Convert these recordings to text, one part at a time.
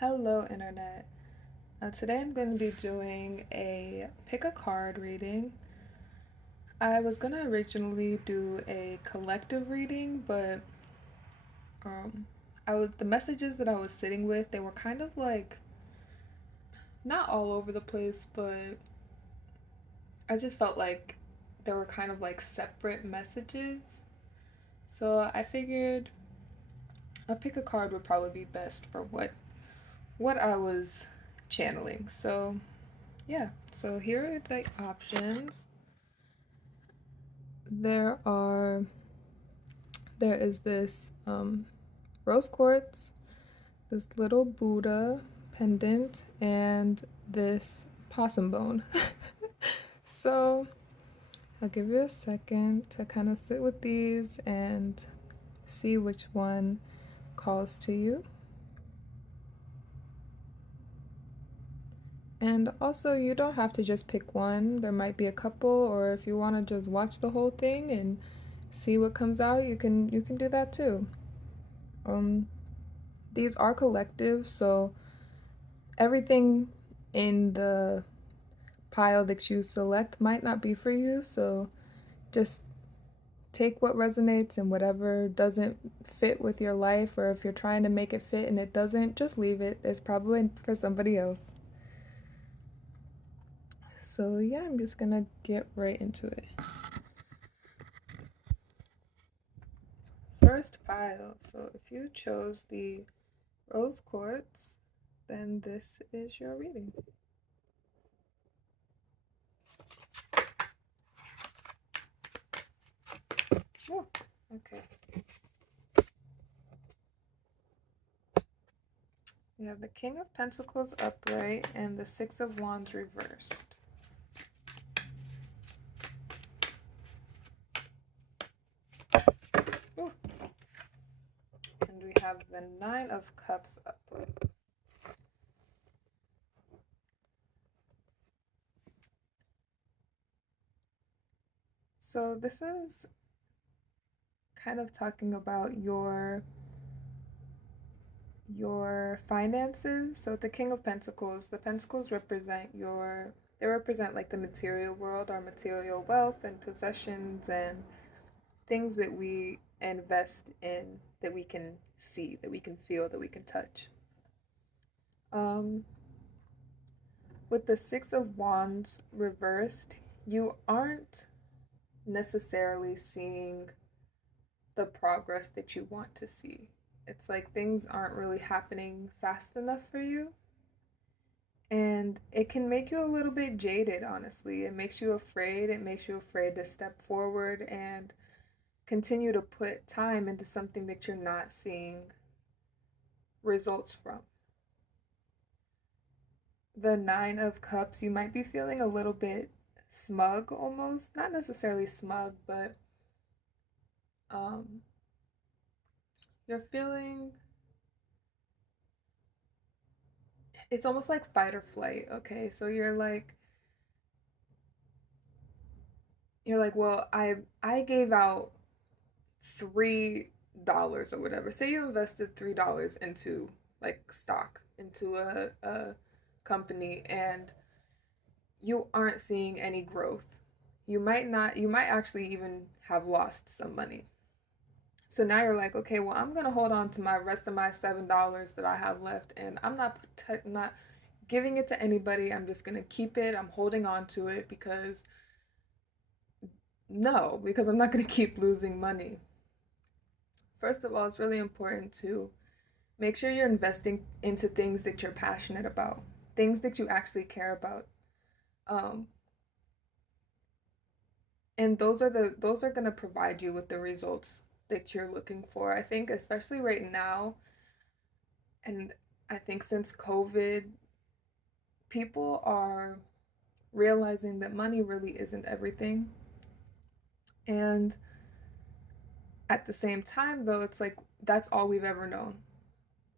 Hello, Internet. Today I'm going to be doing a pick a card reading. I was going to originally do a collective reading, but um, the messages that I was sitting with, they were kind of like not all over the place, but I just felt like they were kind of like separate messages. So I figured a pick a card would probably be best for what I was channeling. So yeah, so here are the options. There are there is this rose quartz, this little Buddha pendant, and this possum bone. So I'll give you a second to kind of sit with these and see which one calls to you. And also, you don't have to just pick one. There might be a couple, or if you want to just watch the whole thing and see what comes out, you can do that too. Um, these are collective, so everything in the pile that you select might not be for you. So just take what resonates, and whatever doesn't fit with your life, or if you're trying to make it fit and it doesn't, just leave it. It's probably for somebody else. So yeah, I'm just gonna get right into it. First pile. So if you chose the rose quartz, then this is your reading. Ooh, okay. We have the King of Pentacles upright and the Six of Wands reversed. Ooh. And we have the Nine of Cups upright. So this is kind of talking about your finances. So the King of Pentacles, the Pentacles represent they represent like the material world, our material wealth and possessions and things that we invest in, that we can see, that we can feel, that we can touch. Um, with the Six of Wands reversed, you aren't necessarily seeing the progress that you want to see. It's like things aren't really happening fast enough for you. And it can make you a little bit jaded, honestly. It makes you afraid. It makes you afraid to step forward and continue to put time into something that you're not seeing results from. The Nine of Cups, you might be feeling a little bit smug almost. Not necessarily smug, but um, you're feeling, it's almost like fight or flight, okay? So you're like, well, I gave out $3 or whatever. Say you invested $3 into like stock, into a company, and you aren't seeing any growth. You might actually even have lost some money. So now you're like, okay, well, I'm gonna hold on to my rest of my $7 that I have left, and I'm not giving it to anybody. I'm just gonna keep it. I'm holding on to it because no, because I'm not gonna keep losing money. First of all, it's really important to make sure you're investing into things that you're passionate about, things that you actually care about. Um, and those are going to provide you with the results that you're looking for. I think especially right now, and I think since COVID, people are realizing that money really isn't everything. And at the same time though, it's like that's all we've ever known,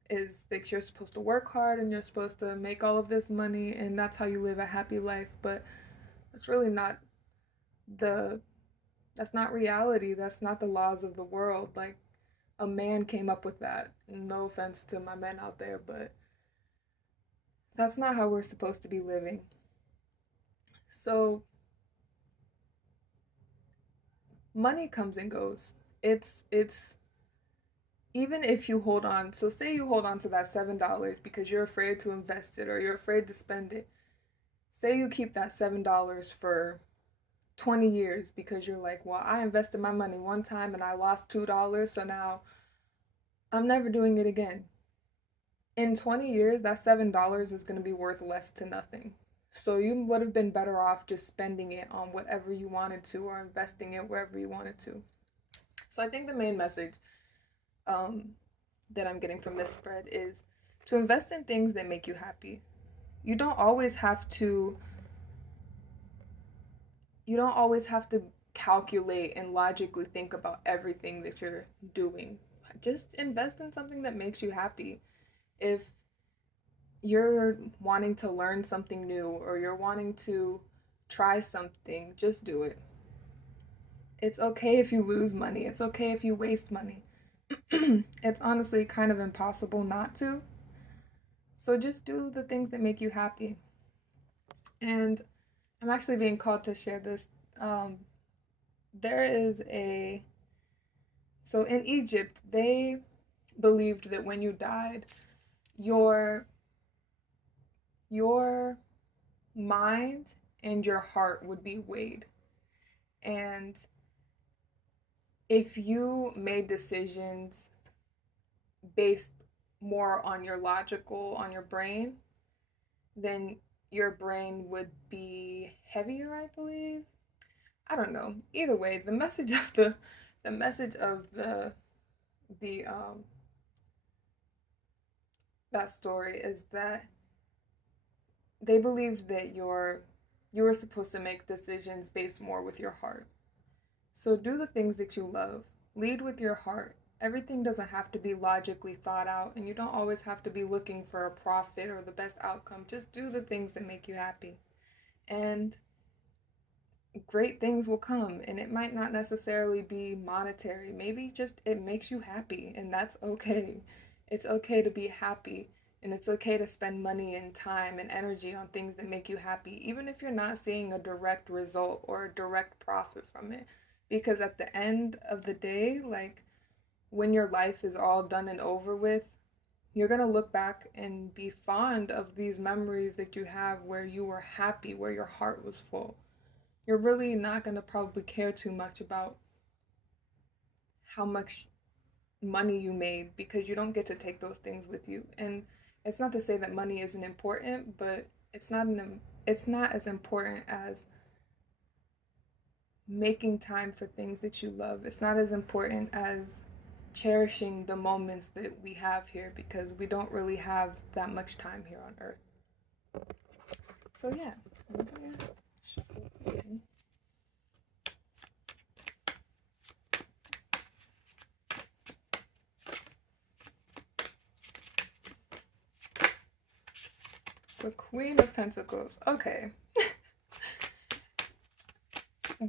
is that you're supposed to work hard and you're supposed to make all of this money and that's how you live a happy life, but that's really not the that's not reality. That's not the laws of the world. Like a man came up with that. No offense to my men out there, but That's not how we're supposed to be living. So money comes and goes. It's even if you hold on, so say you hold on to that $7 because you're afraid to invest it or you're afraid to spend it. Say you keep that $7 for 20 years because you're like, well, I invested my money one time and I lost $2, so now I'm never doing it again. In 20 years, that $7 is going to be worth less to nothing. So you would have been better off just spending it on whatever you wanted to or investing it wherever you wanted to. So I think the main message um, that I'm getting from this spread is to invest in things that make you happy. You don't always have to you don't always have to calculate and logically think about everything that you're doing. Just invest in something that makes you happy. If you're wanting to learn something new or you're wanting to try something, just do it. It's okay if you lose money. It's okay if you waste money. It's honestly kind of impossible not to. So just do the things that make you happy. And I'm actually being called to share this. Um, there is a So in Egypt, they believed that when you died, your your mind and your heart would be weighed. And if you made decisions based more on your logical, on your brain, then your brain would be heavier, I believe. I don't know. Either way, the message of the that story is that they believed that you were supposed to make decisions based more with your heart. So do the things that you love. Lead with your heart. Everything doesn't have to be logically thought out, and you don't always have to be looking for a profit or the best outcome. Just do the things that make you happy. And great things will come, and it might not necessarily be monetary. Maybe just it makes you happy, and that's okay. It's okay to be happy, and it's okay to spend money and time and energy on things that make you happy, even if you're not seeing a direct result or a direct profit from it. Because at the end of the day, like when your life is all done and over with, you're going to look back and be fond of these memories that you have where you were happy, where your heart was full. You're really not going to probably care too much about how much money you made because you don't get to take those things with you. And it's not to say that money isn't important, but it's not as important as making time for things that you love. It's not as important as cherishing the moments that we have here because we don't really have that much time here on earth. So yeah, so I'm gonna shuffle again. The Queen of Pentacles. Okay.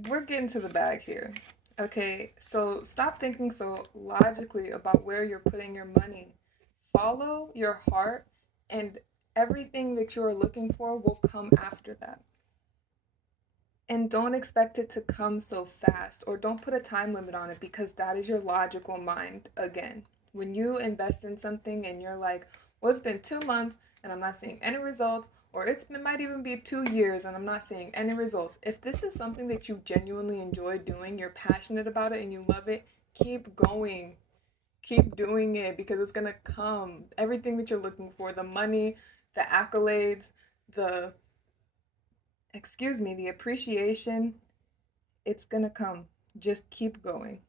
We're getting to the bag here. Okay, so stop thinking so logically about where you're putting your money. Follow your heart, and everything that you're looking for will come after that. And don't expect it to come so fast, or don't put a time limit on it because that is your logical mind again. When you invest in something and you're like, well, it's been 2 months and I'm not seeing any results, or it might even be 2 years and I'm not seeing any results. If this is something that you genuinely enjoy doing, you're passionate about it and you love it, keep going. Keep doing it because it's going to come. Everything that you're looking for, the money, the accolades, the the appreciation, it's gonna come. Just keep going.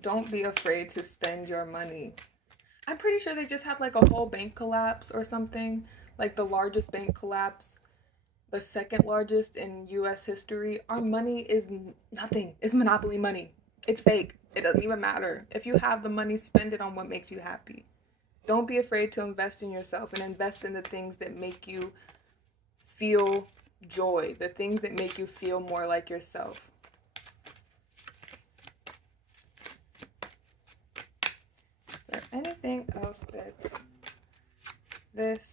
Don't be afraid to spend your money. I'm pretty sure they just had like a whole bank collapse or something, like the largest bank collapse, the second largest in US history. Our money is nothing. It's monopoly money. It's fake. It doesn't even matter. If you have the money, spend it on what makes you happy. Don't be afraid to invest in yourself and invest in the things that make you feel joy, the things that make you feel more like yourself. anything else that this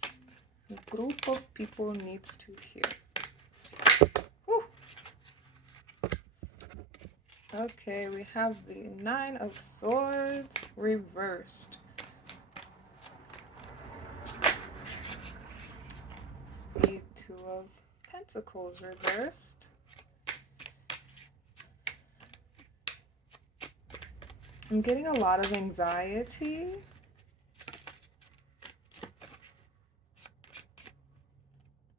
group of people needs to hear? Whew. Okay, we have the Nine of Swords reversed. The Two of Pentacles reversed. I'm getting a lot of anxiety.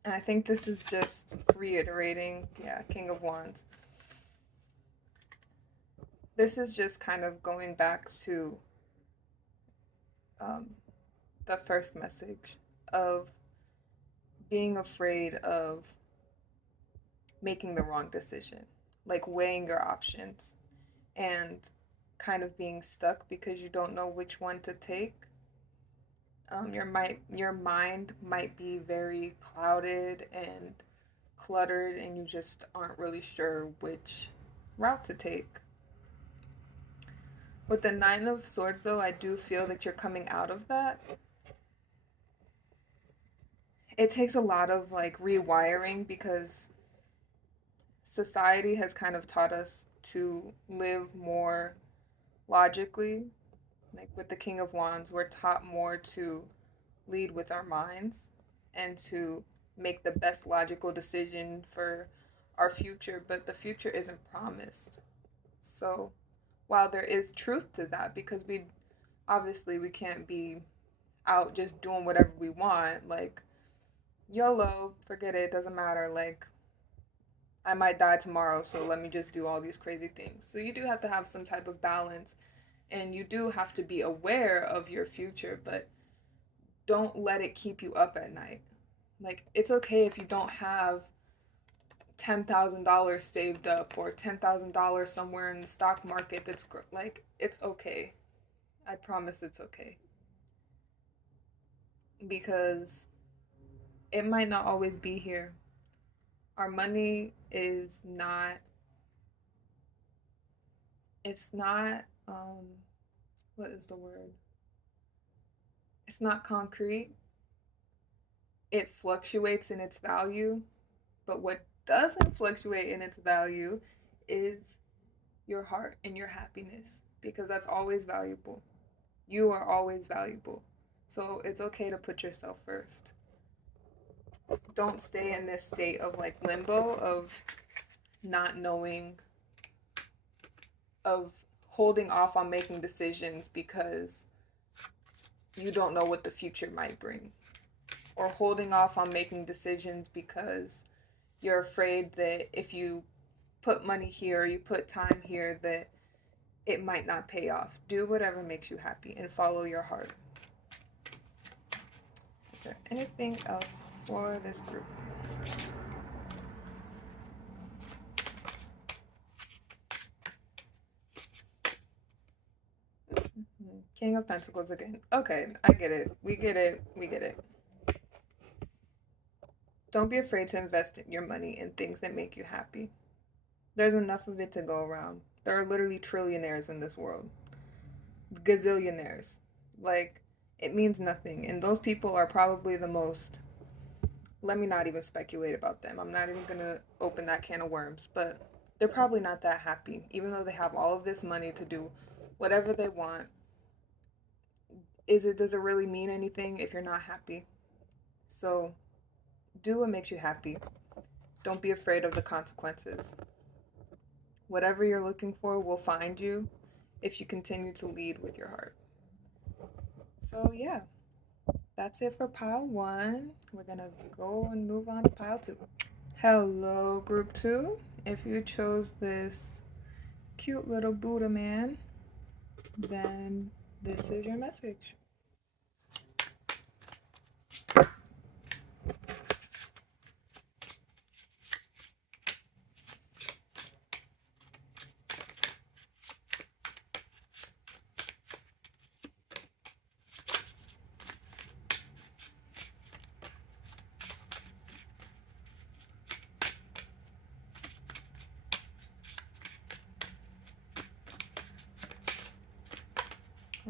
And I think this is just reiterating, yeah, King of Wands. This is just kind of going back to the first message of being afraid of making the wrong decision, like weighing your options and kind of being stuck because you don't know which one to take. Your mind might be very clouded and cluttered, and you just aren't really sure which route to take. With the Nine of Swords, though, I do feel that you're coming out of that. It takes a lot of like rewiring because society has kind of taught us to live more logically. Like with the King of Wands, we're taught more to lead with our minds and to make the best logical decision for our future, but the future isn't promised. So while there is truth to that, because we can't be out just doing whatever we want, like YOLO, forget it, doesn't matter, like I might die tomorrow, so let me just do all these crazy things. So you do have to have some type of balance, and you do have to be aware of your future, but don't let it keep you up at night. Like, it's okay if you don't have $10,000 saved up or $10,000 somewhere in the stock market that's like, it's okay. I promise it's okay. Because it might not always be here. Our money is not, it's not, what is the word? It's not concrete. It fluctuates in its value, but what doesn't fluctuate in its value is your heart and your happiness, because that's always valuable. You are always valuable. So it's okay to put yourself first. Don't stay in this state of like limbo of not knowing, of holding off on making decisions because you don't know what the future might bring, or holding off on making decisions because you're afraid that if you put money here or you put time here that it might not pay off. Do whatever makes you happy and follow your heart. Is there anything else for this group? King of Pentacles again. Okay, I get it. We get it. We get it. Don't be afraid to invest your money in things that make you happy. There's enough of it to go around. There are literally trillionaires in this world. Gazillionaires. Like, it means nothing. And those people are probably the most, let me not even speculate about them. I'm not even going to open that can of worms. But they're probably not that happy. Even though they have all of this money to do whatever they want. Does it really mean anything if you're not happy? So do what makes you happy. Don't be afraid of the consequences. Whatever you're looking for will find you if you continue to lead with your heart. So yeah, that's it for pile 1. We're gonna go and move on to pile 2. Hello, group 2. If you chose this cute little Buddha man, then this is your message.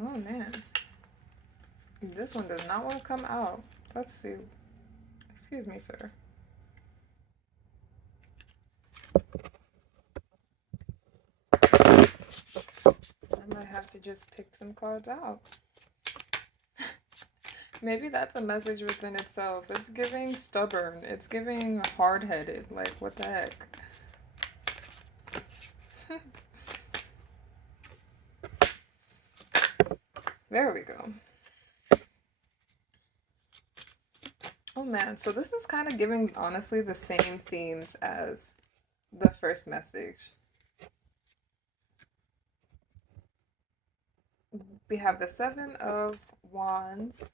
Oh man. This one does not want to come out. Let's see. Excuse me, sir. I might have to just pick some cards out. Maybe that's a message within itself. It's giving stubborn. It's giving hard-headed. Like, what the heck? There we go. Oh man, so this is kind of giving, honestly, the same themes as the first message. We have the Seven of Wands,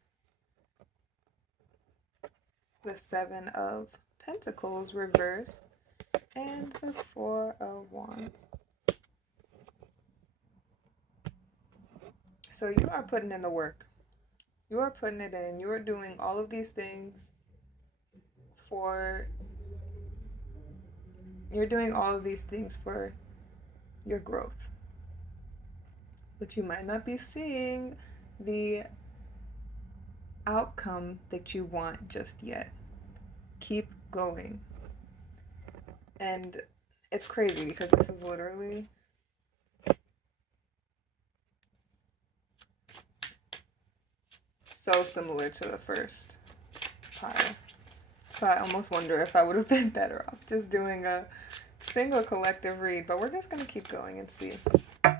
the Seven of Pentacles reversed, and the Four of Wands. So you are putting in the work. You are putting it in. You are doing all of these things for your growth. But you might not be seeing the outcome that you want just yet. Keep going. And it's crazy because this is literally so similar to the first pile. So I almost wonder if I would have been better off just doing a single collective read, but we're just going to keep going and see. I'm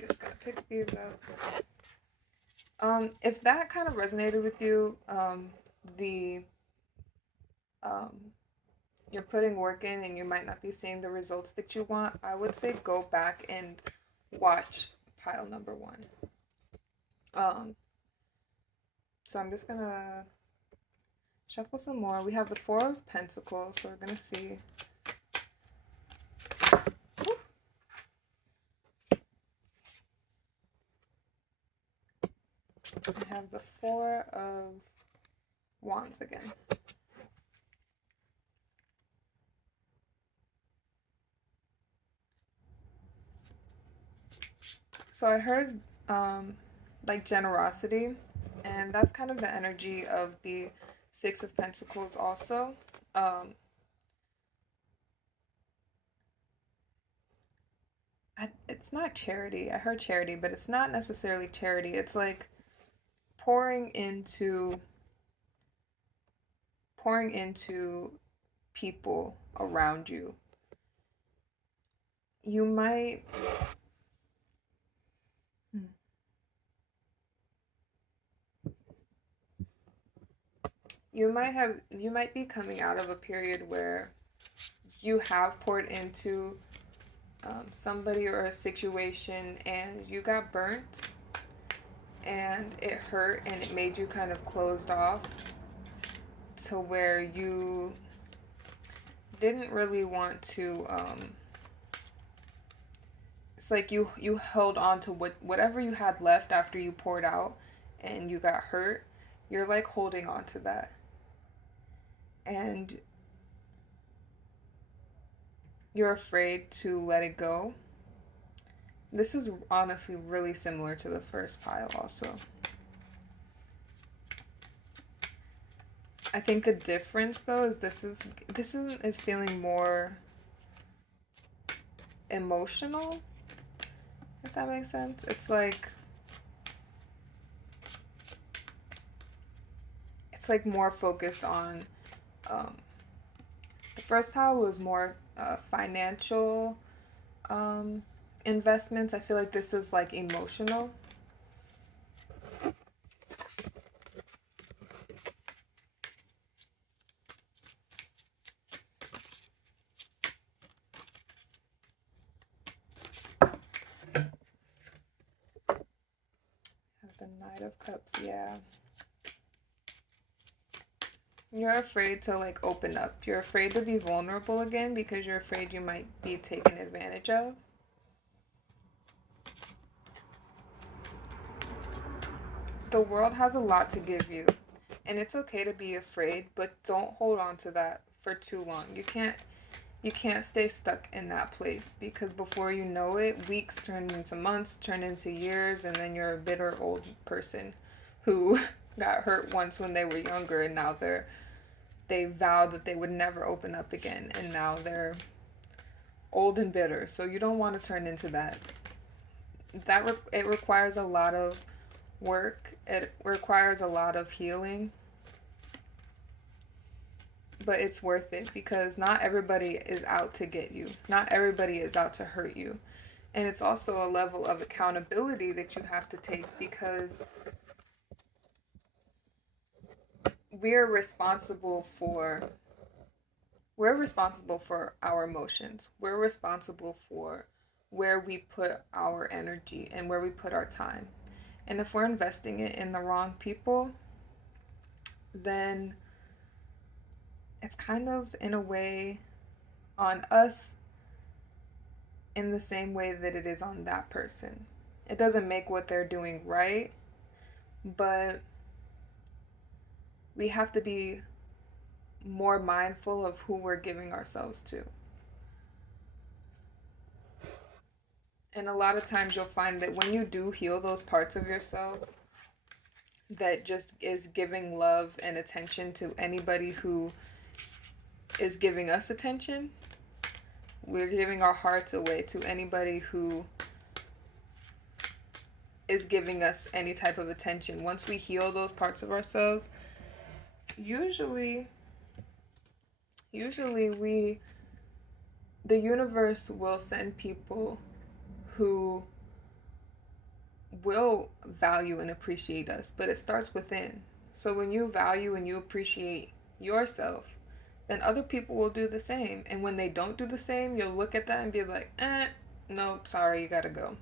just going to pick these up. If that kind of resonated with you, you're putting work in and you might not be seeing the results that you want, I would say go back and watch pile number 1. So I'm just gonna shuffle some more. We have the Four of Pentacles, so we're gonna see. We have the Four of Wands again. So I heard like generosity, and that's kind of the energy of the Six of Pentacles also. It's not charity. I heard charity, but it's not necessarily charity. It's like pouring into people around you. You might you might be coming out of a period where you have poured into somebody or a situation and you got burnt and it hurt and it made you kind of closed off to where you didn't really want to it's like you held on to whatever you had left after you poured out and you got hurt. You're like holding on to that, and you're afraid to let it go. This is honestly really similar to the first pile also. I think the difference though is this is feeling more emotional, if that makes sense. It's like more focused on the first pile was more financial investments. I feel like this is like emotional. Have the Knight of Cups, yeah. You're afraid to like open up. You're afraid to be vulnerable again because you're afraid you might be taken advantage of. The world has a lot to give you, and it's okay to be afraid, but don't hold on to that for too long. You can't You can't stay stuck in that place, because before you know it, weeks turn into months, turn into years, and then you're a bitter old person who got hurt once when they were younger, and now they vowed that they would never open up again, and now they're old and bitter. So you don't want to turn into that. It requires a lot of work. It requires a lot of healing, but it's worth it, because not everybody is out to get you. Not everybody is out to hurt you. And it's also a level of accountability that you have to take, because we're responsible for we're responsible for our emotions. We're responsible for where we put our energy and where we put our time. And if we're investing it in the wrong people, then it's kind of in a way on us, in the same way that it is on that person. It doesn't make what they're doing right, but we have to be more mindful of who we're giving ourselves to. And a lot of times you'll find that when you do heal those parts of yourself that just is giving love and attention to anybody who is giving us attention, we're giving our hearts away to anybody who is giving us any type of attention. Once we heal those parts of ourselves, usually we the universe will send people who will value and appreciate us, but it starts within. So when you value and you appreciate yourself, then other people will do the same. And when they don't do the same, you'll look at that and be like, nope, sorry, you gotta go.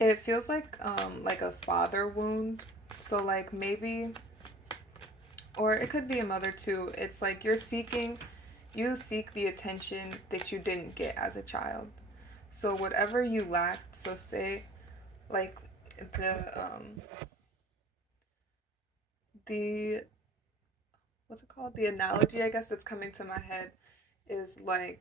It feels like a father wound. So like maybe, or it could be a mother too. It's like you seek the attention that you didn't get as a child. So whatever you lacked, so say like the what's it called? The analogy, I guess, that's coming to my head is like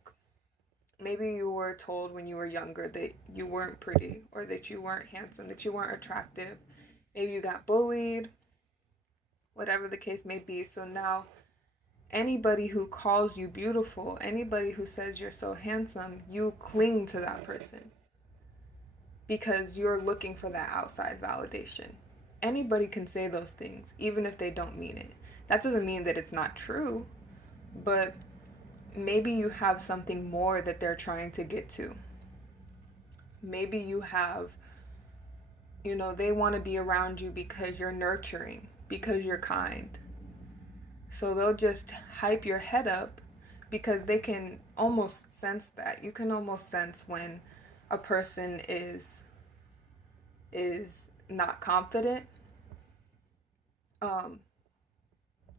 maybe you were told when you were younger that you weren't pretty, or that you weren't handsome, that you weren't attractive. Maybe you got bullied, whatever the case may be. So now anybody who calls you beautiful, anybody who says you're so handsome, you cling to that person because you're looking for that outside validation. Anybody can say those things, even if they don't mean it. That doesn't mean that it's not true, but maybe you have something more that they're trying to get to. Maybe you have, they want to be around you because you're nurturing, because you're kind. So they'll just hype your head up because they can almost sense that. You can almost sense when a person is not confident.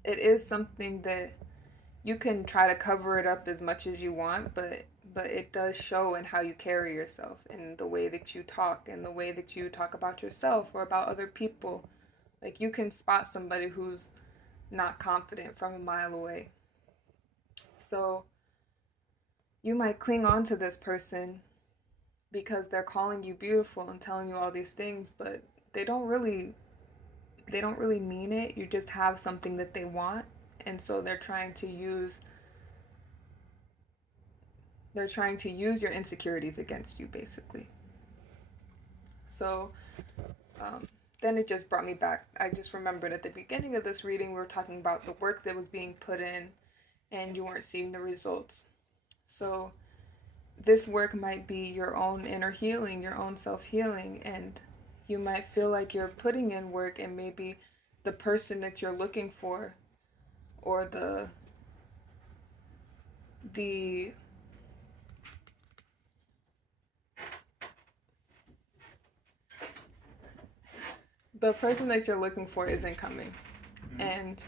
It is something that you can try to cover it up as much as you want, but it does show in how you carry yourself, in the way that you talk, in the way that you talk about yourself or about other people. Like you can spot somebody who's not confident from a mile away. So you might cling on to this person because they're calling you beautiful and telling you all these things, but they don't really mean it. You just have something that they want, and so they're trying to use your insecurities against you, basically. So then it just brought me back. I just remembered at the beginning of this reading, we were talking about the work that was being put in and you weren't seeing the results. So this work might be your own inner healing, your own self-healing, and you might feel like you're putting in work, and maybe the person that you're looking for, or the person that you're looking for isn't coming. And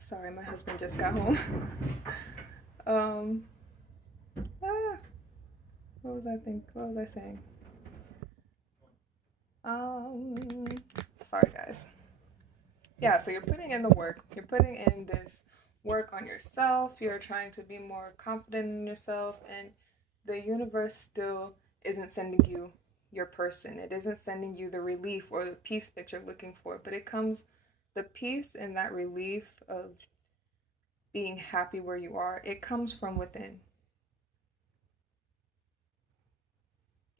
sorry, my husband just got home. Ah, what was I saying? Um, Sorry guys. Yeah, so you're putting in the work. You're putting in this work on yourself. You're trying to be more confident in yourself, and the universe still isn't sending you your person. It isn't sending you the relief or the peace that you're looking for, but it comes the peace and that relief of being happy where you are. It comes from within.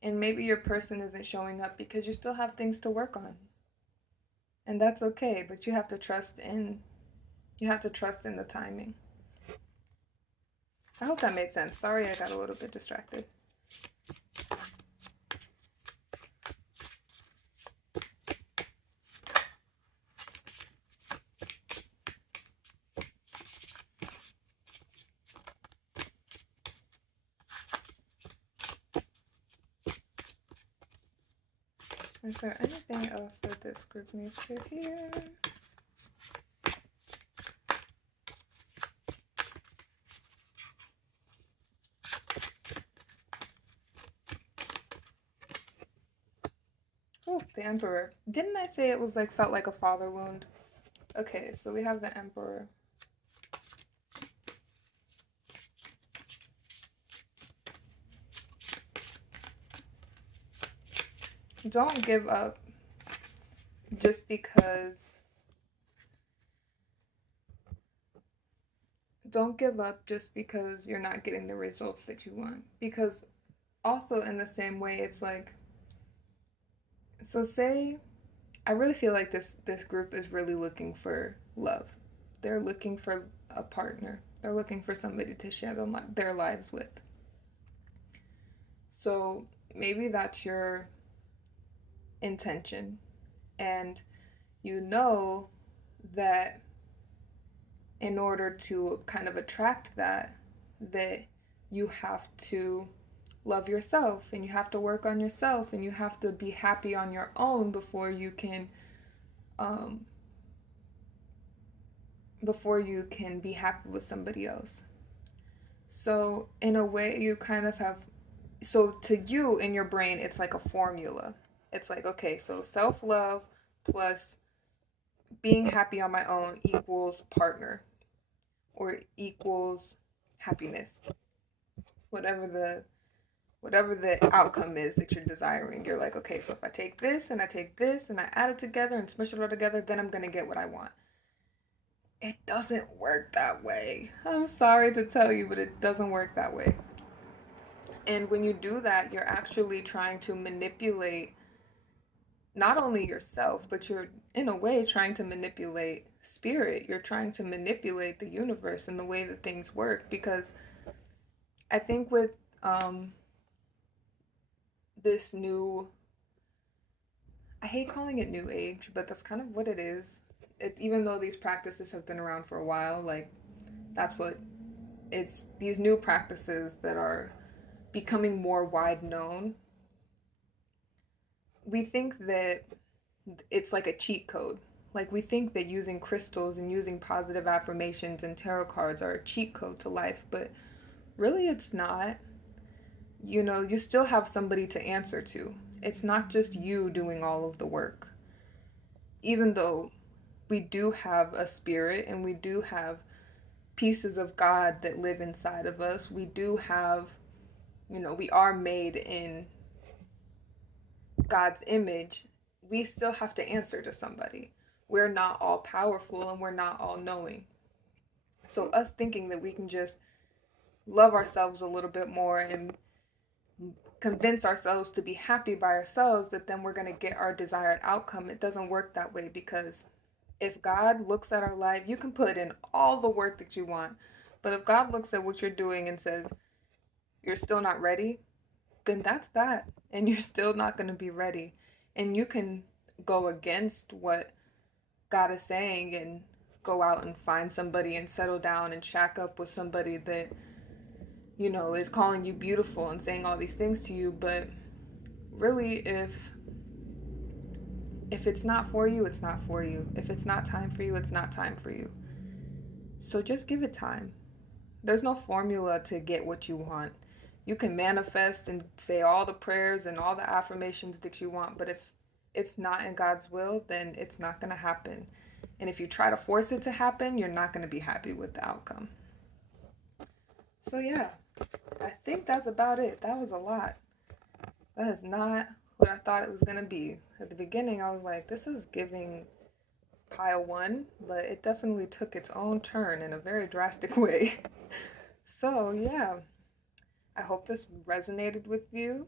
And maybe your person isn't showing up because you still have things to work on. And that's okay, but you have to trust in the timing. I hope that made sense. Sorry I got a little bit distracted. Is there anything else that this group needs to hear? Oh, the Emperor. Didn't I say it was like felt like a father wound? Okay, so we have the Emperor. Don't give up just because you're not getting the results that you want. Because also in the same way, it's like, so say I really feel like this group is really looking for love. They're looking for a partner. They're looking for somebody to share their lives with. So maybe that's your intention, and you know that in order to kind of attract that you have to love yourself, and you have to work on yourself, and you have to be happy on your own um, before you can be happy with somebody else. So in a way, you kind of have, so to you in your brain, it's like a formula. It's like, okay, so self love plus being happy on my own equals partner, or equals happiness. Whatever the outcome is that you're desiring, you're like, okay, so if I take this and I take this and I add it together and smush it all together, then I'm gonna get what I want. It doesn't work that way. I'm sorry to tell you, but it doesn't work that way. And when you do that, you're actually trying to manipulate not only yourself, but you're in a way trying to manipulate spirit. You're trying to manipulate the universe and the way that things work. Because I think with this new, I hate calling it new age, but that's kind of what it is. Even though these practices have been around for a while, like that's what it's, these new practices that are becoming more wide known. We think that it's like a cheat code. Like we think that using crystals and using positive affirmations and tarot cards are a cheat code to life, but really it's not. You know, you still have somebody to answer to. It's not just you doing all of the work. Even though we do have a spirit and we do have pieces of God that live inside of us, we do have, we are made in God's image, we still have to answer to somebody. We're not all powerful and we're not all knowing. So, us thinking that we can just love ourselves a little bit more and convince ourselves to be happy by ourselves, that then we're going to get our desired outcome, it doesn't work that way. Because if God looks at our life, you can put in all the work that you want, but if God looks at what you're doing and says, you're still not ready, then that's that. And you're still not going to be ready. And you can go against what God is saying and go out and find somebody and settle down and shack up with somebody that, is calling you beautiful and saying all these things to you. But really, if it's not for you, it's not for you. If it's not time for you, it's not time for you. So just give it time. There's no formula to get what you want. You can manifest and say all the prayers and all the affirmations that you want, but if it's not in God's will, then it's not going to happen. And if you try to force it to happen, you're not going to be happy with the outcome. So, yeah, I think that's about it. That was a lot. That is not what I thought it was going to be. At the beginning, I was like, this is giving pile one, but it definitely took its own turn in a very drastic way. So, yeah, I hope this resonated with you.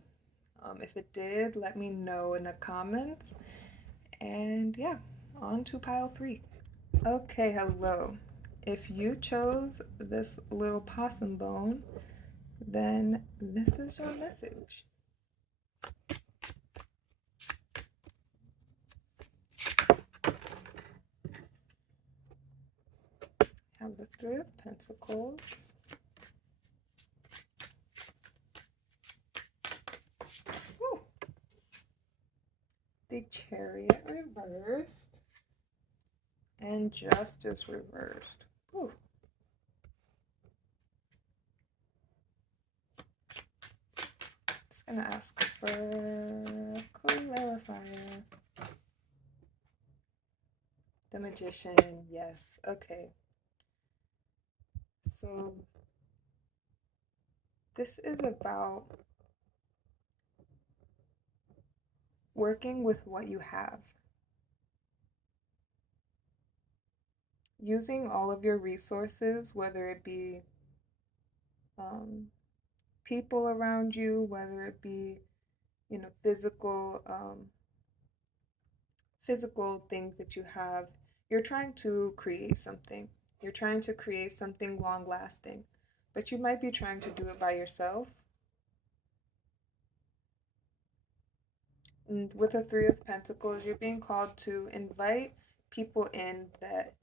If it did, let me know in the comments. And yeah, on to pile three. Okay, hello. If you chose this little possum bone, then this is your message. Have the Three of Pentacles. Ooh. The Chariot reversed. And Justice reversed. Ooh. Just gonna ask for a clarifier. The Magician, yes. Okay. So this is about working with what you have. Using all of your resources, whether it be people around you, whether it be, physical things that you have. You're trying to create something. You're trying to create something long lasting, but you might be trying to do it by yourself. And with the Three of Pentacles, you're being called to people in that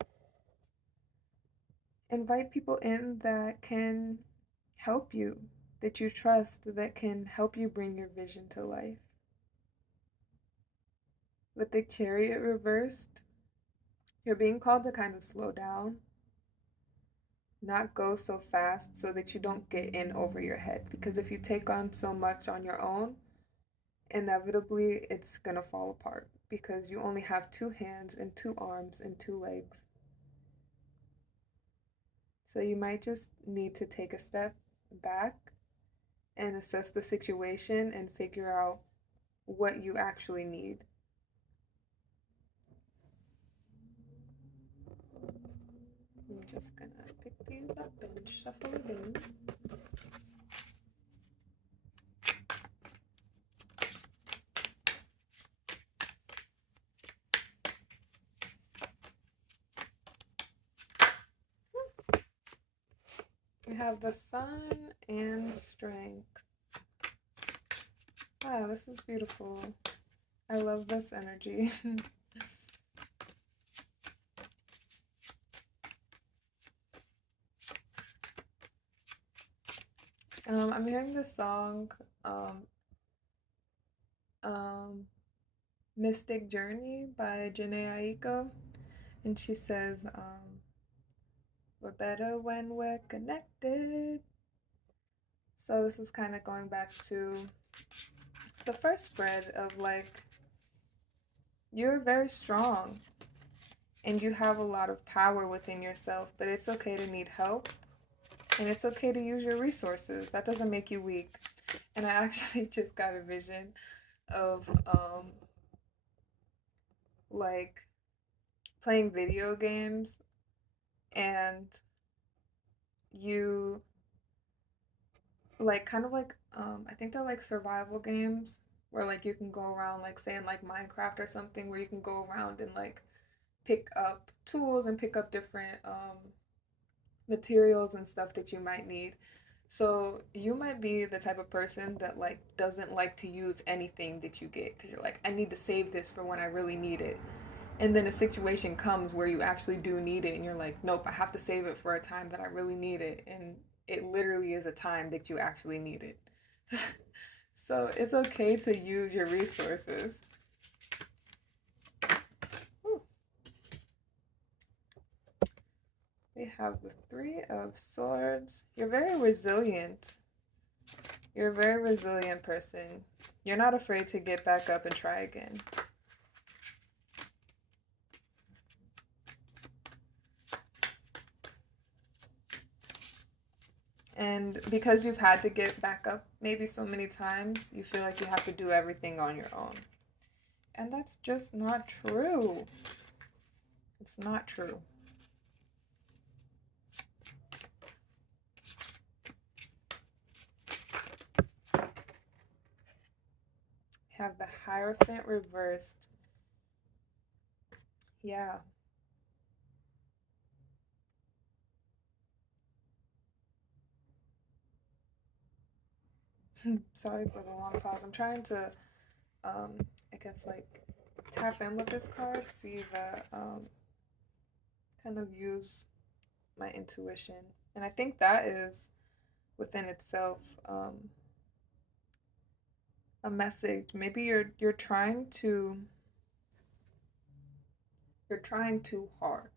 invite people in that can help you, that you trust, that can help you bring your vision to life. With the Chariot reversed, you're being called to kind of slow down, not go so fast so that you don't get in over your head. Because if you take on so much on your own, inevitably it's going to fall apart because you only have two hands and two arms and two legs. So you might just need to take a step back and assess the situation and figure out what you actually need. I'm just gonna pick these up and shuffle it in. We have the Sun and Strength. Wow, this is beautiful. I love this energy. I'm hearing this song, Mystic Journey by Janae Aiko, and she says, we're better when we're connected. So this is kind of going back to the first spread of like, you're very strong and you have a lot of power within yourself, but it's okay to need help and it's okay to use your resources. That doesn't make you weak. And I actually just got a vision of like playing video games and you like kind of like I think they're like survival games where like you can go around like say in like Minecraft or something where you can go around and like pick up tools and pick up different materials and stuff that you might need. So you might be the type of person that like doesn't like to use anything that you get because you're like, I need to save this for when I really need it. And then a situation comes where you actually do need it and you're like, nope, I have to save it for a time that I really need it. And it literally is a time that you actually need it. So it's okay to use your resources. Ooh. We have the Three of Swords. You're very resilient. You're a very resilient person. You're not afraid to get back up and try again. And because you've had to get back up maybe so many times, you feel like you have to do everything on your own. And that's just not true. It's not true. Have the Hierophant reversed. Yeah. Sorry for the long pause. I'm trying to, I guess, like, tap in with this card, see that, kind of use my intuition. And I think that is within itself a message. Maybe you're trying too hard.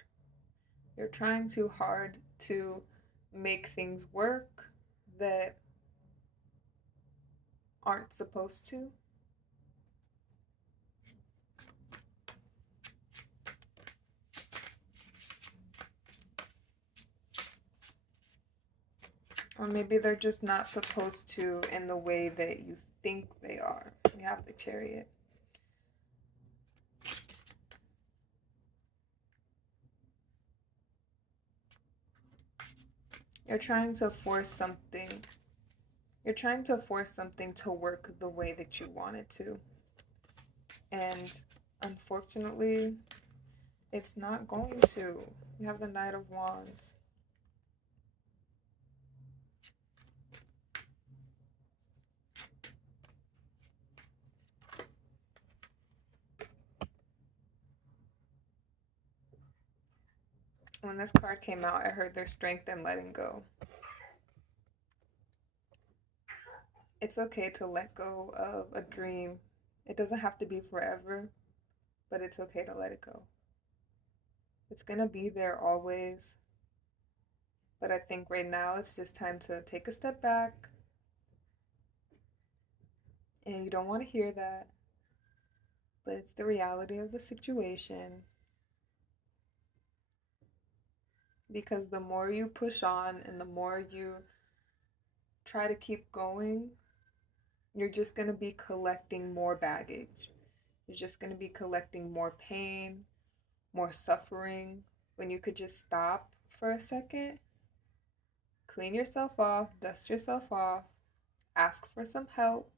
You're trying too hard to make things work that aren't supposed to. Or maybe they're just not supposed to in the way that you think they are. You have the Chariot. You're trying to force something. You're trying to force something to work the way that you want it to. And unfortunately, it's not going to. You have the Knight of Wands. When this card came out, I heard there's strength in letting go. It's okay to let go of a dream. It doesn't have to be forever, but it's okay to let it go. It's gonna be there always, but I think right now it's just time to take a step back. And you don't want to hear that, but it's the reality of the situation. Because the more you push on and the more you try to keep going, you're just going to be collecting more baggage. You're just going to be collecting more pain, more suffering, when you could just stop for a second, clean yourself off, dust yourself off, ask for some help.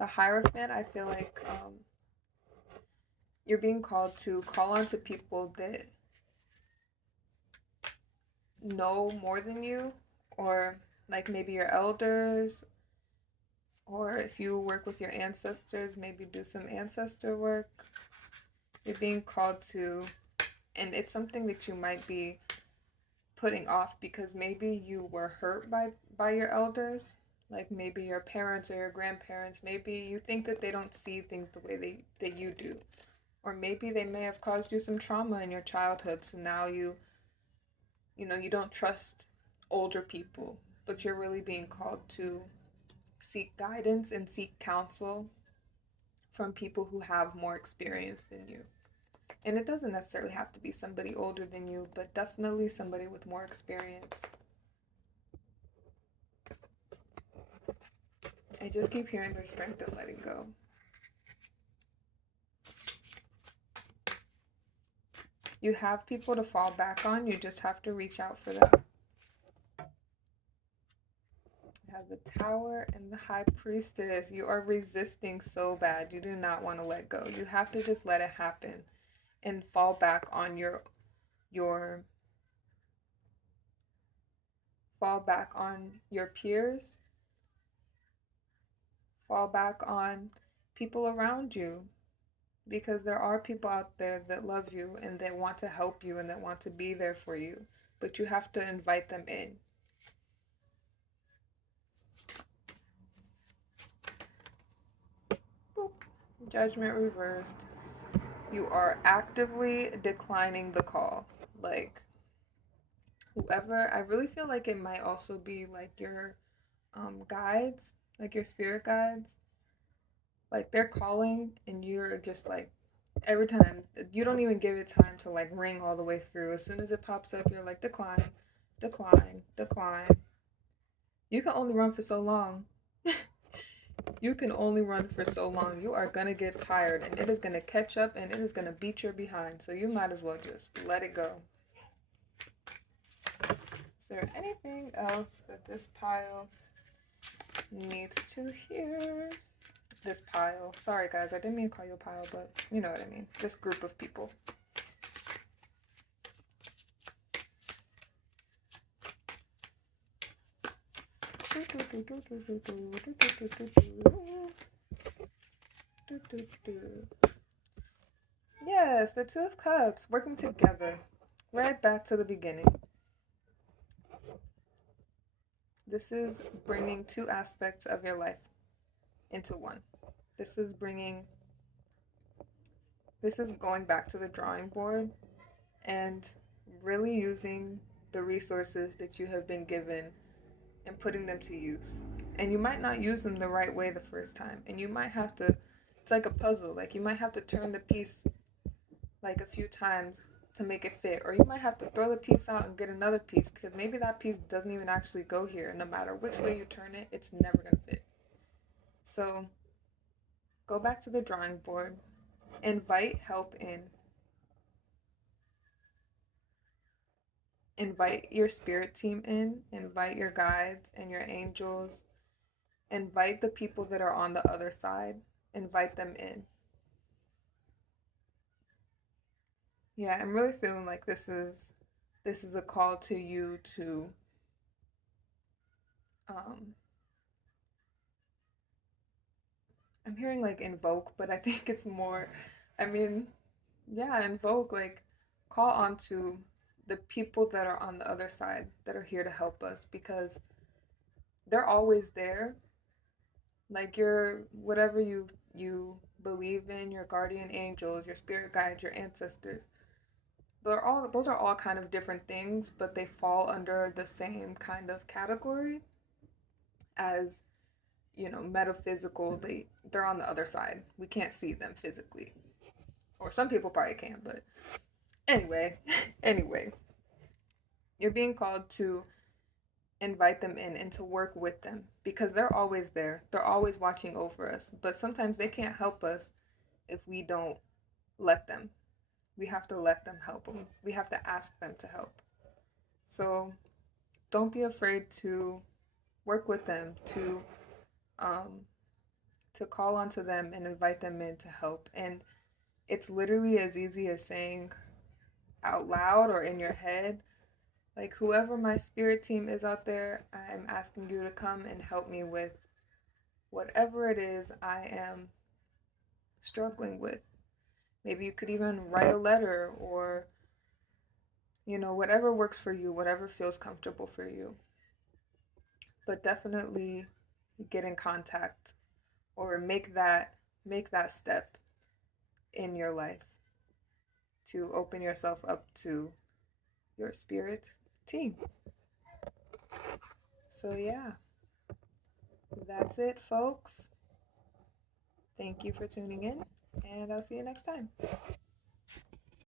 The Hierophant, I feel like you're being called to call on to people that know more than you, or like maybe your elders, or if you work with your ancestors, maybe do some ancestor work. You're being called to, and it's something that you might be putting off because maybe you were hurt by your elders, like maybe your parents or your grandparents. Maybe you think that they don't see things the way that you do, or maybe they may have caused you some trauma in your childhood, so now you don't trust older people, but you're really being called to seek guidance and seek counsel from people who have more experience than you. And it doesn't necessarily have to be somebody older than you, but definitely somebody with more experience. I just keep hearing their strength in letting go. You have people to fall back on, you just have to reach out for them. You have the Tower and the High Priestess. You are resisting so bad. You do not want to let go. You have to just let it happen and fall back on your fall back on your peers, fall back on people around you, because there are people out there that love you and that want to help you and that want to be there for you, but you have to invite them in. Boop. Judgment reversed. You are actively declining the call. Like, whoever, I really feel like it might also be like your guides, like your spirit guides, like they're calling and you're just like every time you don't even give it time to like ring all the way through. As soon as it pops up, you're like decline, decline, decline. You can only run for so long. You can only run for so long. You are gonna get tired and it is gonna catch up and it is gonna beat your behind. So you might as well just let it go. Is there anything else that this pile needs to hear? This pile. Sorry guys, I didn't mean to call you a pile, but you know what I mean. This group of people. Yes, the Two of Cups working together. Right back to the beginning. This is bringing two aspects of your life into one. This is bringing, this is going back to the drawing board and really using the resources that you have been given and putting them to use. And you might not use them the right way the first time. And you might have to, it's like a puzzle. Like you might have to turn the piece like a few times to make it fit. Or you might have to throw the piece out and get another piece because maybe that piece doesn't even actually go here. And no matter which way you turn it, it's never going to fit. So go back to the drawing board, invite help in. Invite your spirit team in, invite your guides and your angels, invite the people that are on the other side, invite them in. Yeah, I'm really feeling like this is a call to you to um I'm hearing like invoke, but I think it's more, I mean, yeah, invoke, like call on to the people that are on the other side that are here to help us because they're always there. Like your whatever you believe in, your guardian angels, your spirit guides, your ancestors. Those are all kind of different things, but they fall under the same kind of category as metaphysical. They're on the other side. We can't see them physically, or some people probably can, but anyway, anyway, you're being called to invite them in and to work with them because they're always there. They're always watching over us, but sometimes they can't help us if we don't let them. We have to let them help us. We have to ask them to help. So don't be afraid to work with them, um, to call onto them and invite them in to help. And it's literally as easy as saying out loud or in your head, like, whoever my spirit team is out there, I'm asking you to come and help me with whatever it is I am struggling with. Maybe you could even write a letter or, whatever works for you, whatever feels comfortable for you. But definitely get in contact or make that step in your life to open yourself up to your spirit team. So yeah, that's it, folks. Thank you for tuning in, and I'll see you next time.